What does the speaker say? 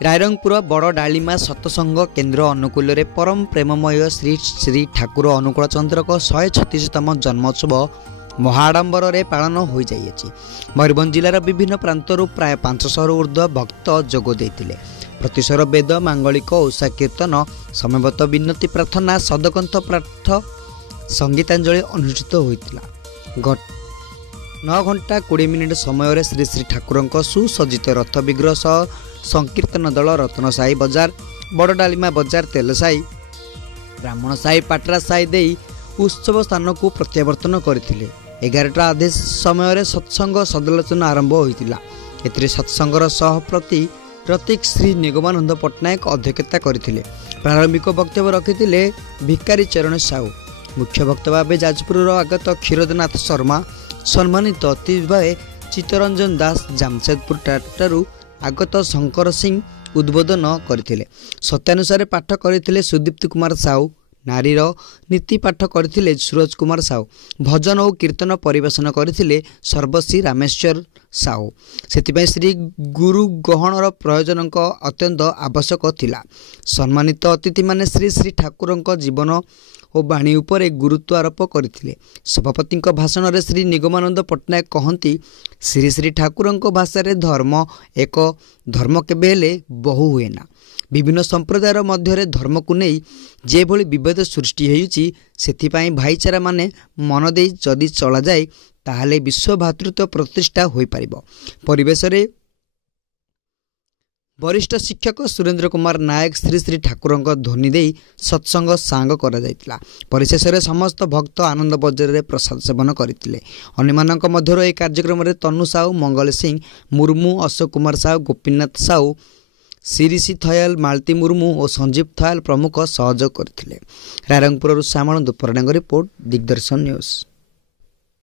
रायरंगपुर बड़ डालीमा सतसंग केन्द्र अनुकूल परम प्रेममय श्री श्री ठाकुर अनुकूल चंद्र 136तम जन्मोत्सव महाआडंबर पालन हो जाइए। मयूरभंज जिलार विभिन्न प्रांतरू प्राय 500 ऊर्ध्व भक्त जोग देते। प्रतिस्वर वेद मांगलिक उषा कीर्तन समयबत विनती प्रार्थना सदकंथ पाठ संगीतांजलि अनुष्ठित होता। 9 घंटा 20 मिनिट समय श्री श्री ठाकुर सुसज्जित रथ विग्रह सह संकीर्तन दल रत्नसाई बजार बड़ डालीमा बजार तेलसाई ब्राह्मण साई पाटरा साई दे उत्सव स्थान को प्रत्यावर्तन करथिले। 11टा आदेश समय सत्संग सदालोचना आरंभ होइतिला। एथिरे सत्संगर सहप्रति प्रतीक श्री निगमानंद पट्टनायक अध्यक्षता करथिले। प्रारंभिक वक्तव्य रखिथिले भिकारी चरण साहू। मुख्य वक्ता भाव जाजपुर आगत क्षीरदनाथ शर्मा, सम्मानित अतिथि भाव चित्तरंजन दास जामशेदपुर टाटारू आगत शंकर सिंह उद्बोधन करथिले। सत्यानुसार पाठ करथिले सुदीप्त कुमार साहू। नारीर नीति पाठ करथिले सूरज कुमार साहू। भजन और कीर्तन परिवेशन करथिले सर्वश्री रामेश्वर साहू। सेतिपय श्री गुरु गहणर प्रयोजन अत्यंत आवश्यक थिला। सम्मानित अतिथि माने श्री श्री ठाकुर जीवन और बाणी उपरे गुरुत्व आरोप करथिले। सभापति भाषण में श्री निगमानंद पट्टनायक कहती श्री श्री ठाकुर भाषा धर्म एक धर्म केबे हेले बहु हुए ना। विभिन्न संप्रदायर मध्य धर्म को नहीं जे भली विभेद सृष्टि होइछि सेथिपाई भाईचारा माने मन दे जदि चला जाए ताहले विश्व भातृत्व प्रतिष्ठा होई पारिबो। परिवेश रे वरिष्ठ शिक्षक सुरेंद्र कुमार नायक श्री श्री ठाकुर ध्वनि दे सत्संग सांग करा जायतिला। परिशेष में समस्त भक्त आनंद बजार में प्रसाद सेवन करथिले। अन्यमानक मध्यरु ए कार्यक्रम में तनु साहू, मंगल सिंह मुर्मू, अशोक कुमार साहू, गोपीनाथ साहू, शिरीषी थयाल, मालती मुर्मू और संजीव थयाल प्रमुख सहयोग करथिले। रायरंगपुर श्यामल दुपरडांग रिपोर्ट, दिग्दर्शन न्यूज।